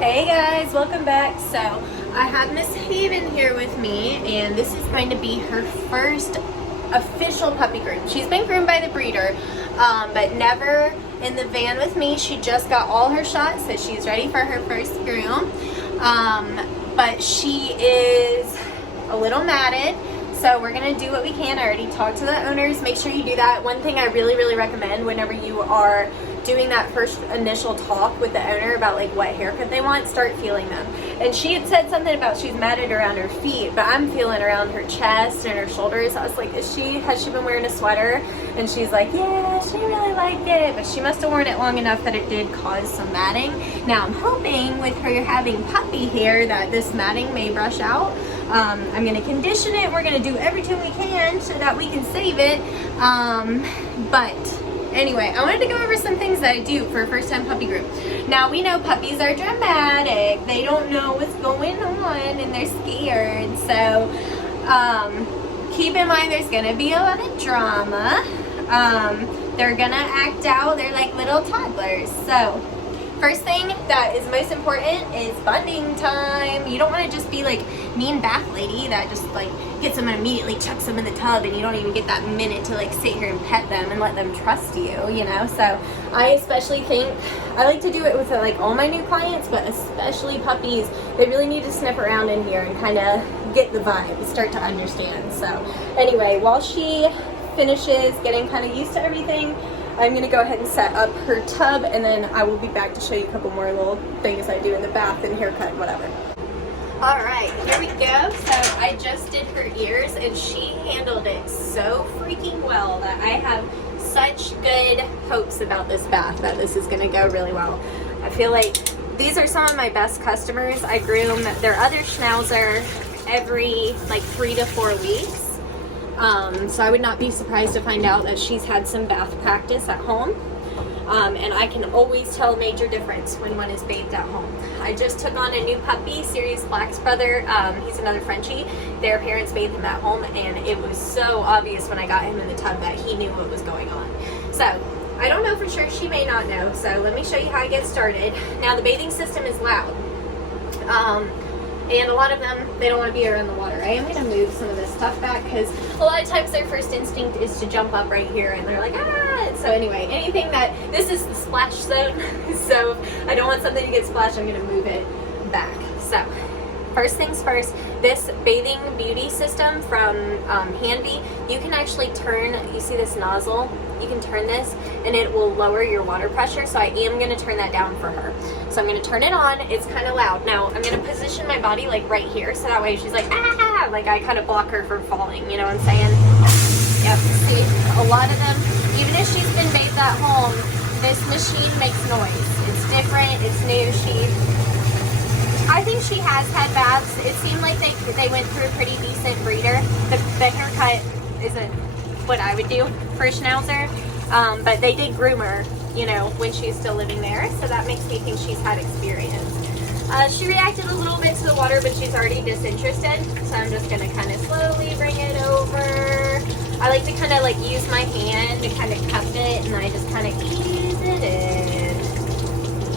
Hey guys, welcome back. So I have Miss Haven here with me, and this is going to be her first official puppy groom. She's been groomed by the breeder, but never in the van with me. She just got all her shots, so she's ready for her first groom. But she is a little matted, so we're gonna do what we can. I already talked to the owners. Make sure you do that. One thing I really recommend whenever you are doing that first initial talk with the owner about like what haircut they want, start feeling them. And she had said something about she's matted around her feet, but I'm feeling around her chest and her shoulders. I was like, has she been wearing a sweater? And she's like, yeah, she really liked it, but she must have worn it long enough that it did cause some matting. Now I'm hoping with her having puppy hair that this matting may brush out. I'm gonna condition it. We're gonna do everything we can so that we can save it. But anyway, I wanted to go over some things that I do for a first-time puppy groom. Now, we know puppies are dramatic. They don't know what's going on, and they're scared. So, keep in mind there's going to be a lot of drama. They're going to act out. They're like little toddlers. So, first thing that is most important is bonding time. You don't want to just be like mean bath lady that just like gets them and immediately chucks them in the tub and you don't even get that minute to like sit here and pet them and let them trust you, you know? So I especially think, I like to do it with like all my new clients, but especially puppies. They really need to sniff around in here and kind of get the vibe, start to understand. So anyway, while she finishes getting kind of used to everything, I'm going to go ahead and set up her tub, and then I will be back to show you a couple more little things I do in the bath and haircut and whatever. Alright, here we go. So I just did her ears, and she handled it so freaking well that I have such good hopes about this bath that this is going to go really well. I feel like these are some of my best customers. I groom their other Schnauzer every like 3 to 4 weeks. So I would not be surprised to find out that she's had some bath practice at home. And I can always tell a major difference when one is bathed at home. I just took on a new puppy, Sirius Black's brother. He's another Frenchie. Their parents bathed him at home, and it was so obvious when I got him in the tub that he knew what was going on. So I don't know for sure. She may not know. So let me show you how I get started. Now the bathing system is loud. And a lot of them, they don't want to be around the water. I am going to move some of this stuff back because a lot of times their first instinct is to jump up right here and they're like, ah! So anyway, anything that, this is the splash zone. So I don't want something to get splashed, I'm going to move it back. So first things first, this bathing beauty system from Hanvy, you can actually turn, you see this nozzle? You can turn this and it will lower your water pressure. So I am going to turn that down for her. So I'm going to turn it on. It's kind of loud. Now I'm going to position my body like right here. So that way she's like, ah, like I kind of block her from falling. You know what I'm saying? Yep. See, a lot of them, even if she's been bathed at home, this machine makes noise. It's different. It's new. I think she has had baths. It seemed like they went through a pretty decent breeder. The haircut isn't what I would do for a Schnauzer, but they did groom her, you know, when she's still living there, so that makes me think she's had experience. She reacted a little bit to the water, but she's already disinterested, so I'm just going to kind of slowly bring it over. I like to kind of like use my hand to kind of cup it, and I just kind of ease it in.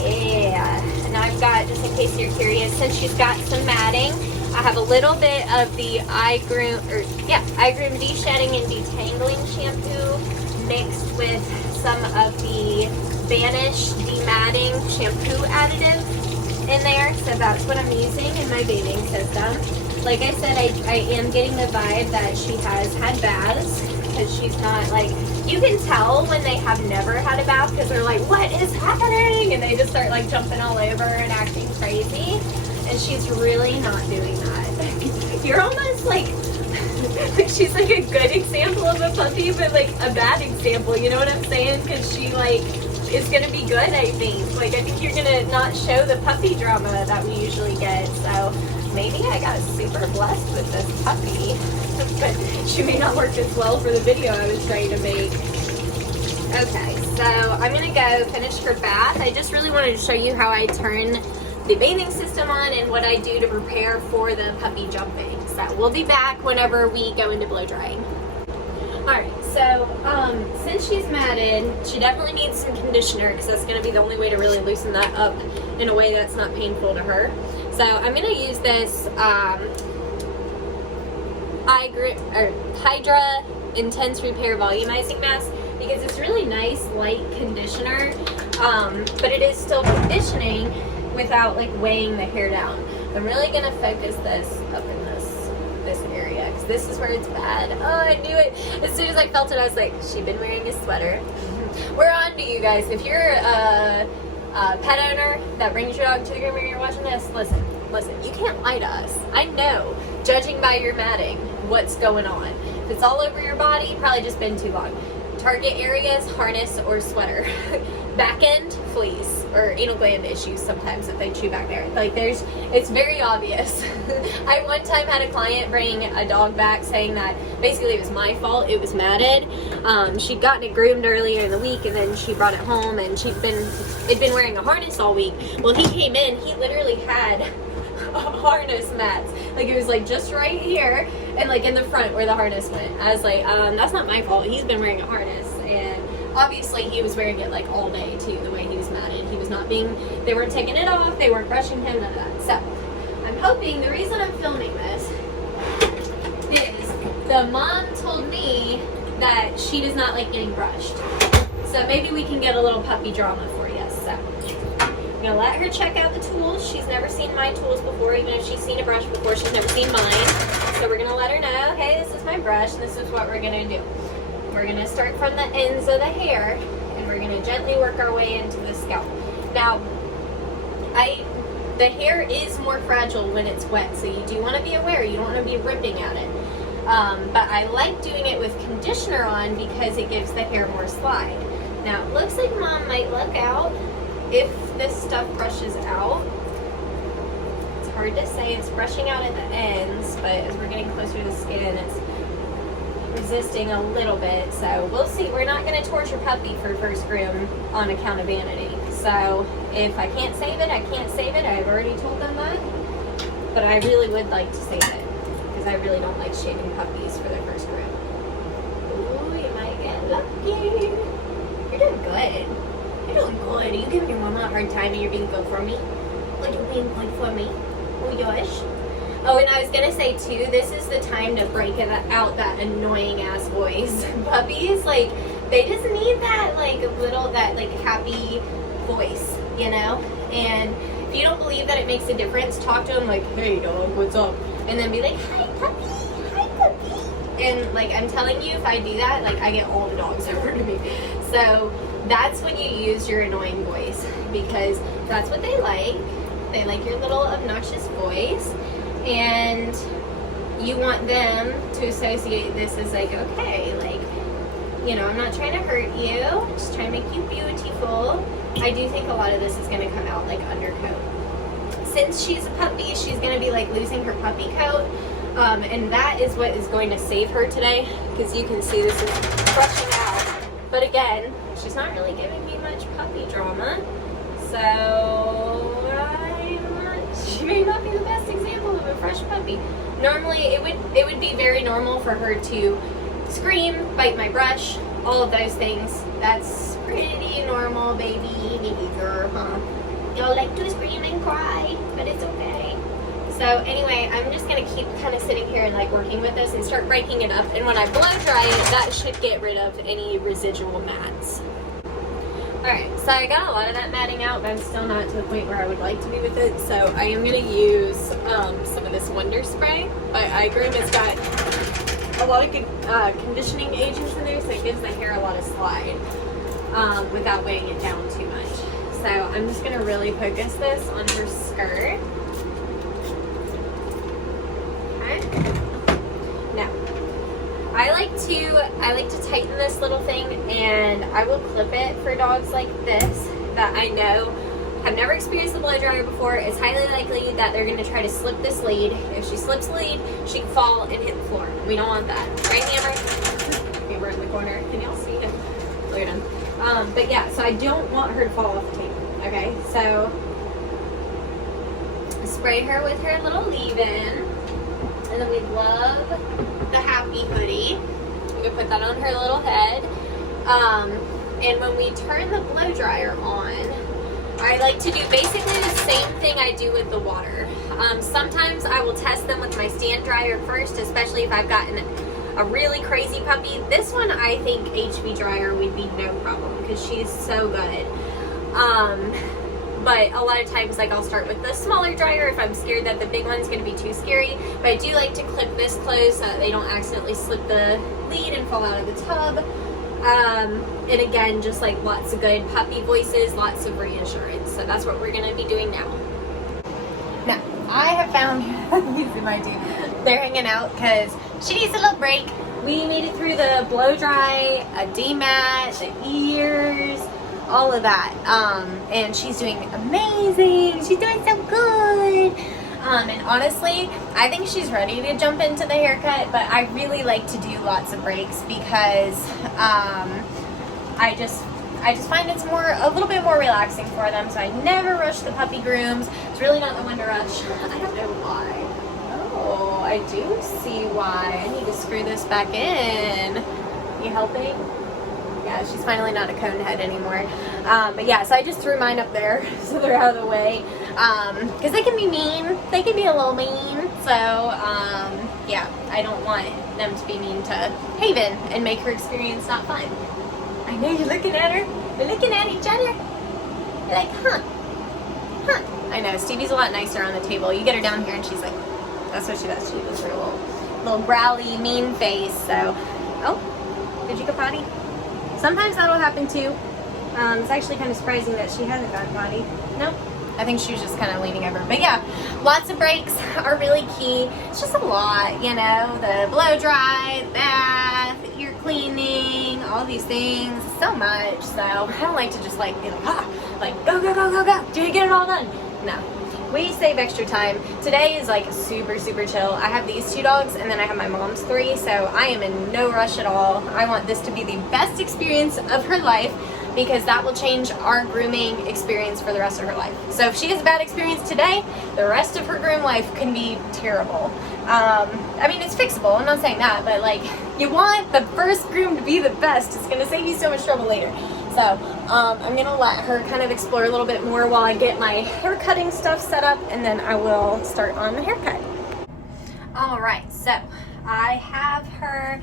Yeah. And I've got, just in case you're curious, since she's got some matting, I have a little bit of the iGroom de-shedding and detangling shampoo mixed with some of the Vanish de-matting shampoo additive in there. So that's what I'm using in my bathing system. Like I said, I am getting the vibe that she has had baths, because she's not like, you can tell when they have never had a bath because they're like, what is happening? And they just start like jumping all over and acting crazy. And she's really not doing that. You're almost like she's like a good example of a puppy, but like a bad example, you know what I'm saying? Because she like is gonna be good, I think. Like I think you're gonna not show the puppy drama that we usually get. So maybe I got super blessed with this puppy, but she may not work as well for the video I was trying to make. Okay, so I'm gonna go finish her bath. I just really wanted to show you how I turn the bathing system on and what I do to prepare for the puppy jumping. So we'll be back whenever we go into blow drying. Alright, So, since she's matted, she definitely needs some conditioner because that's going to be the only way to really loosen that up in a way that's not painful to her. So, I'm going to use this Hydra Intense Repair Volumizing Mask because it's really nice, light conditioner, but it is still conditioning without like weighing the hair down. I'm really going to focus this up in this area because this is where it's bad. Oh, I knew it. As soon as I felt it, I was like, she's been wearing a sweater. We're on to you guys. If you're a pet owner that brings your dog to the groomer and you're watching this, listen, you can't lie to us. I know, judging by your matting, what's going on. If it's all over your body, probably just been too long. Target areas, harness or sweater. Back end, fleece or anal gland issues sometimes if they chew back there. Like it's very obvious. I one time had a client bring a dog back saying that basically it was my fault, it was matted. She'd gotten it groomed earlier in the week and then she brought it home and it'd been wearing a harness all week. Well, he came in, he literally had harness mats. Like it was like just right here and like in the front where the harness went. I was like, that's not my fault. He's been wearing a harness and obviously he was wearing it like all day too, the way he was matted. He was not they weren't taking it off, they weren't brushing him, none of that. So I'm hoping, the reason I'm filming this is the mom told me that she does not like getting brushed. So maybe we can get a little puppy drama for you. So I'm gonna let her check out the tools. She's never seen my tools before, even if she's seen a brush before, she's never seen mine. So we're gonna let her know, hey, this is my brush and this is what we're gonna do. We're gonna start from the ends of the hair and we're gonna gently work our way into the scalp. Now, the hair is more fragile when it's wet, so you do want to be aware. You don't want to be ripping at it. But I like doing it with conditioner on because it gives the hair more slide. Now, it looks like mom might look out if this stuff brushes out. It's hard to say. It's brushing out at the ends, but as we're getting closer to the skin, it's resisting a little bit. So we'll see. We're not going to torture puppy for first groom on account of vanity. So if I can't save it, I can't save it. I've already told them that. But I really would like to save it because I really don't like shaving puppies for their first groom. Ooh, you might get lucky. You're doing good. You're doing good. Are you giving your mama a hard time and you're being good for me? Are you being good for me? Oh gosh. Oh, and I was gonna say too, this is the time to break out that annoying ass voice. Puppies, like, they just need that, like, that, like, happy voice, you know? And if you don't believe that it makes a difference, talk to them like, hey dog, what's up? And then be like, hi puppy, hi puppy. And, like, I'm telling you, if I do that, like, I get all the dogs over to me. So that's when you use your annoying voice because that's what they like. They like your little obnoxious voice. And you want them to associate this as like, okay, like, you know, I'm not trying to hurt you, I'm just trying to make you beautiful. I do think a lot of this is going to come out like undercoat. Since she's a puppy, she's going to be like losing her puppy coat. And that is what is going to save her today because you can see this is brushing out. But again, she's not really giving me much puppy drama. So she may not be the best example of a fresh puppy. Normally, it would be very normal for her to scream, bite my brush, all of those things. That's pretty normal baby behavior, huh? Y'all like to scream and cry, but it's okay. So anyway, I'm just gonna keep kind of sitting here and like working with this and start breaking it up. And when I blow dry it, that should get rid of any residual mats. Alright, so I got a lot of that matting out, but I'm still not to the point where I would like to be with it. So I am going to use some of this Wonder Spray by Groom. It's got a lot of good conditioning agents in there, so it gives the hair a lot of slide without weighing it down too much. So I'm just going to really focus this on her skirt. Okay. Now, I like to tighten this little thing, and I will clip it for dogs like this that I know have never experienced the blow dryer before. It's highly likely that they're going to try to slip this lead. If she slips the lead, she can fall and hit the floor. We don't want that. Right, Hammer? Hammer in the corner. Can y'all see him? Look at him. But yeah, so I don't want her to fall off the table. Okay, so spray her with her little leave-in. And then we love the Happy Hoodie. gonna put that on her little head. And when we turn the blow dryer on, I like to do basically the same thing I do with the water. Sometimes I will test them with my stand dryer first, especially if I've gotten a really crazy puppy. This one, I think HV dryer would be no problem because she's so good. But a lot of times, like, I'll start with the smaller dryer if I'm scared that the big one's going to be too scary. But I do like to clip this closed so that they don't accidentally slip the lead and fall out of the tub. And again, just like lots of good puppy voices, lots of reassurance. So that's what we're going to be doing now. Now, I have found, they're hanging out because she needs a little break. We made it through the blow dry, a demat, the ears, all of that. And she's doing amazing. She's doing so good. And honestly, I think she's ready to jump into the haircut, but I really like to do lots of breaks because I just find it's a little bit more relaxing for them. So I never rush the puppy grooms. It's really not the one to rush. I don't know why. Oh, I do see why. I need to screw this back in. You helping? Yeah, she's finally not a cone head anymore. But yeah, so I just threw mine up there so they're out of the way. Because they can be mean. They can be a little mean. So, yeah, I don't want them to be mean to Haven and make her experience not fun. I know you're looking at her. They're looking at each other. You're like, huh. I know, Stevie's a lot nicer on the table. You get her down here and she's like, that's what she does. She does her little growly, mean face. So, oh, did you go potty? Sometimes that'll happen too. It's actually kind of surprising that she hasn't gone potty. No, I think she was just kind of leaning over. But yeah, lots of breaks are really key. It's just a lot, you know, the blow dry, the bath, ear cleaning, all these things, so much. So I don't like to just like be like, go, do you get it all done? No. We save extra time. Today is like super chill. I have these 2 dogs and then I have my mom's 3, so I am in no rush at all. I want this to be the best experience of her life because that will change our grooming experience for the rest of her life. So if she has a bad experience today, the rest of her groom life can be terrible. I mean, it's fixable, I'm not saying that, but like, you want the first groom to be the best. It's gonna save you so much trouble later. So I'm gonna let her kind of explore a little bit more while I get my hair cutting stuff set up, and then I will start on the haircut. All right, so I have her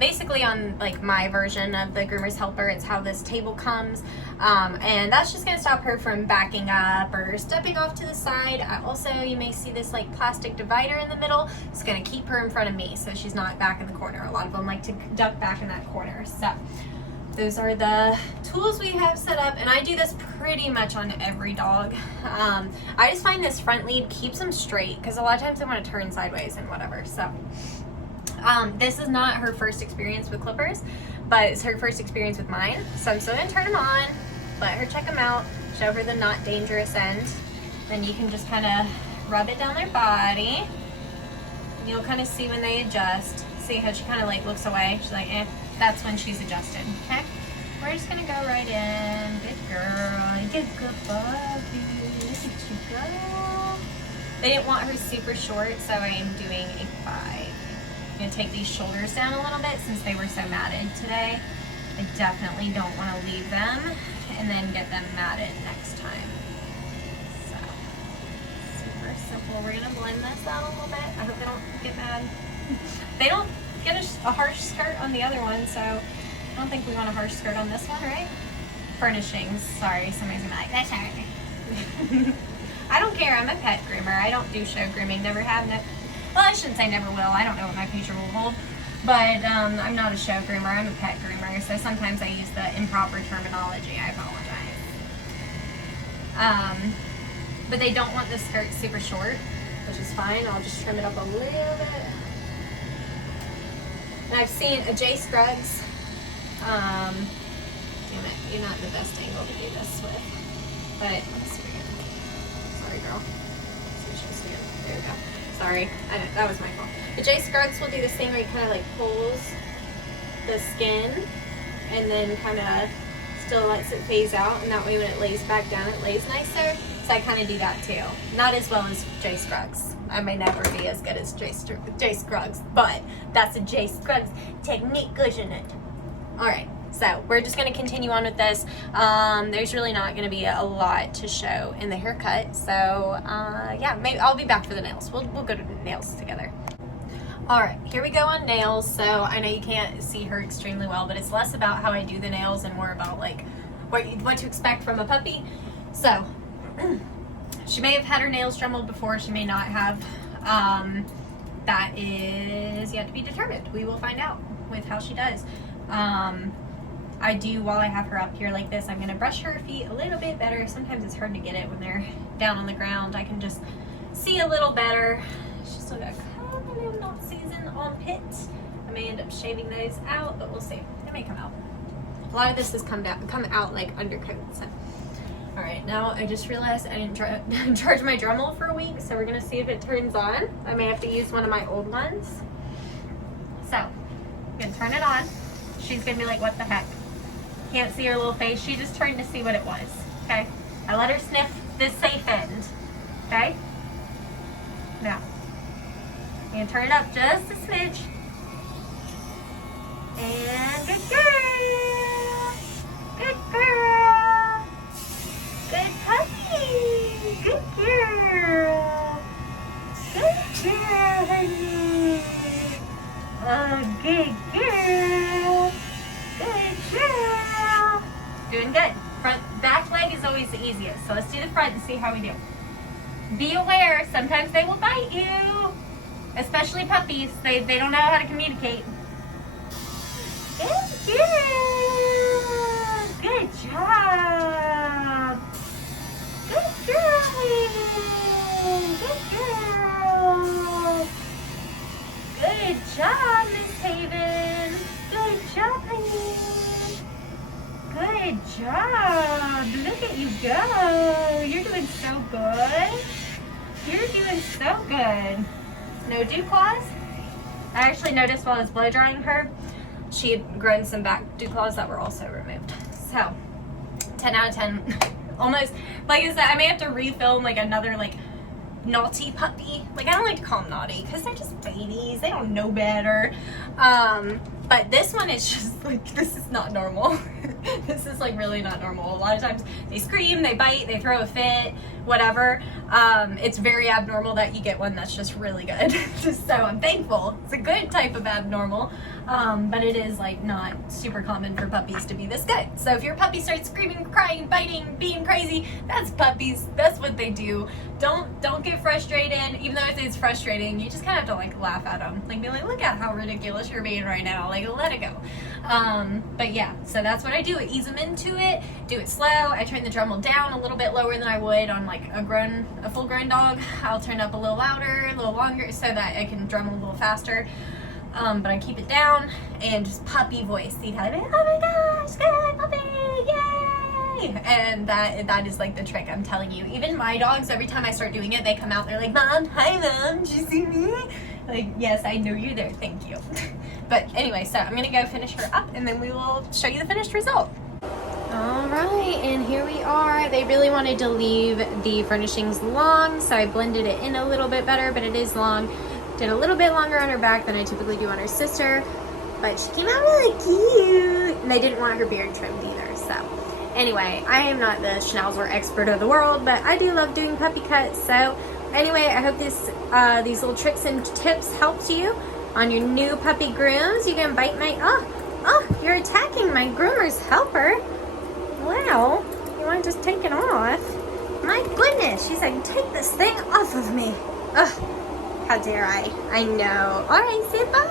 basically on like my version of the groomer's helper. It's how this table comes, and that's just gonna stop her from backing up or stepping off to the side. Also, you may see this like plastic divider in the middle. It's gonna keep her in front of me so she's not back in the corner. A lot of them like to duck back in that corner. So those are the tools we have set up, and I do this pretty much on every dog. I just find this front lead keeps them straight because a lot of times they want to turn sideways and whatever. So this is not her first experience with clippers, but it's her first experience with mine. So I'm still gonna turn them on, let her check them out, show her the not dangerous end. Then you can just kind of rub it down their body. You'll kind of see when they adjust. See how she kind of like looks away. She's like, eh. That's when she's adjusted. Okay, we're just gonna go right in. Good girl, good puppy. Look at you go. They didn't want her super short, so I am doing a 5. I'm gonna take these shoulders down a little bit since they were so matted today. I definitely don't want to leave them and then get them matted next time. So super simple. We're gonna blend this out a little bit. I hope they don't get mad. They don't get a harsh skirt on the other one, so I don't think we want a harsh skirt on this one, right? Furnishings. Sorry, somebody's gonna be like, that's hard. I don't care. I'm a pet groomer. I don't do show grooming. Never have. Well, I shouldn't say never will. I don't know what my future will hold. But I'm not a show groomer. I'm a pet groomer. So sometimes I use the improper terminology. I apologize. But they don't want the skirt super short, which is fine. I'll just trim it up a little bit. And I've seen a J Scruggs. Damn it, you're not the best angle to do this with. But let's see again. Sorry, girl. Let's see if she'll stand. There we go. Sorry, that was my fault. The J Scruggs will do this thing where he kind of like pulls the skin and then kind of still lets it phase out, and that way when it lays back down, it lays nicer. So I kind of do that too. Not as well as J Scruggs. I may never be as good as J Scruggs, but that's a J Scruggs technique, isn't it? All right, so we're just going to continue on with this. There's really not going to be a lot to show in the haircut, so yeah, maybe I'll be back for the nails. We'll go to nails together. All right, here we go on nails. So I know you can't see her extremely well, but it's less about how I do the nails and more about like what to expect from a puppy. So she may have had her nails dremelled before, she may not have. That is yet to be determined. We will find out with how she does. I do, while I have her up here like this, I'm gonna brush her feet a little bit better. Sometimes it's hard to get it when they're down on the ground. I can just see a little better. She's still got a couple of not seasoned armpits. I may end up shaving those out, but we'll see. They may come out. A lot of this has come out like undercoat. So. All right, now I just realized I didn't charge my Dremel for a week, so we're gonna see if it turns on. I may have to use one of my old ones. So, I'm gonna turn it on. She's gonna be like, what the heck? Can't see her little face. She just turned to see what it was, okay? I let her sniff this safe end, okay? Now, I'm gonna turn it up just a smidge. And good girl! Good girl! Good puppy! Good girl! Good girl, honey! Oh, good girl! Good girl! Doing good. Back leg is always the easiest, so let's do the front and see how we do. Be aware, sometimes they will bite you, especially puppies. They don't know how to communicate. Good girl! Good job! Good girl! Good girl! Good job, Miss Haven! Good job, honey! Good job! Look at you go! You're doing so good! You're doing so good! No dew claws? I actually noticed while I was blow drying her, she had grown some back dew claws that were also removed. So, 10 out of 10. Almost, like I said, I may have to refilm like another like naughty puppy. Like, I don't like to call them naughty because they're just babies. They don't know better. But this one is just like, this is not normal. This is like really not normal. A lot of times they scream, they bite, they throw a fit, whatever. It's very abnormal that you get one that's just really good. So I'm thankful. It's a good type of abnormal. But it is like not super common for puppies to be this good. So if your puppy starts screaming, crying, biting, being crazy, that's puppies. That's what they do. Don't get frustrated. Even though it's frustrating, you just kind of have to like laugh at them. Like be like, look at how ridiculous you're being right now. Like let it go. But yeah, so that's what I do. I ease them into it, do it slow. I turn the Dremel down a little bit lower than I would on like a full grown dog. I'll turn up a little louder, a little longer so that I can Dremel a little faster. But I keep it down and just puppy voice. See how I mean? Oh my gosh, good puppy, yay! And that is like the trick, I'm telling you. Even my dogs, every time I start doing it, they come out, they're like, Mom, hi Mom, did you see me? Like, yes, I know you're there, thank you. But anyway, so I'm gonna go finish her up and then we will show you the finished result. All right, and here we are. They really wanted to leave the furnishings long, so I blended it in a little bit better, but it is long. Did a little bit longer on her back than I typically do on her sister, but she came out really cute. And they didn't want her beard trimmed either, so. Anyway, I am not the Schnauzer expert of the world, but I do love doing puppy cuts, so anyway, I hope these little tricks and tips helped you on your new puppy grooms. You can bite my, oh, you're attacking my groomer's helper. Wow, you want to just take it off? My goodness, she's like, take this thing off of me. Ugh, how dare I? I know. All right, say bye.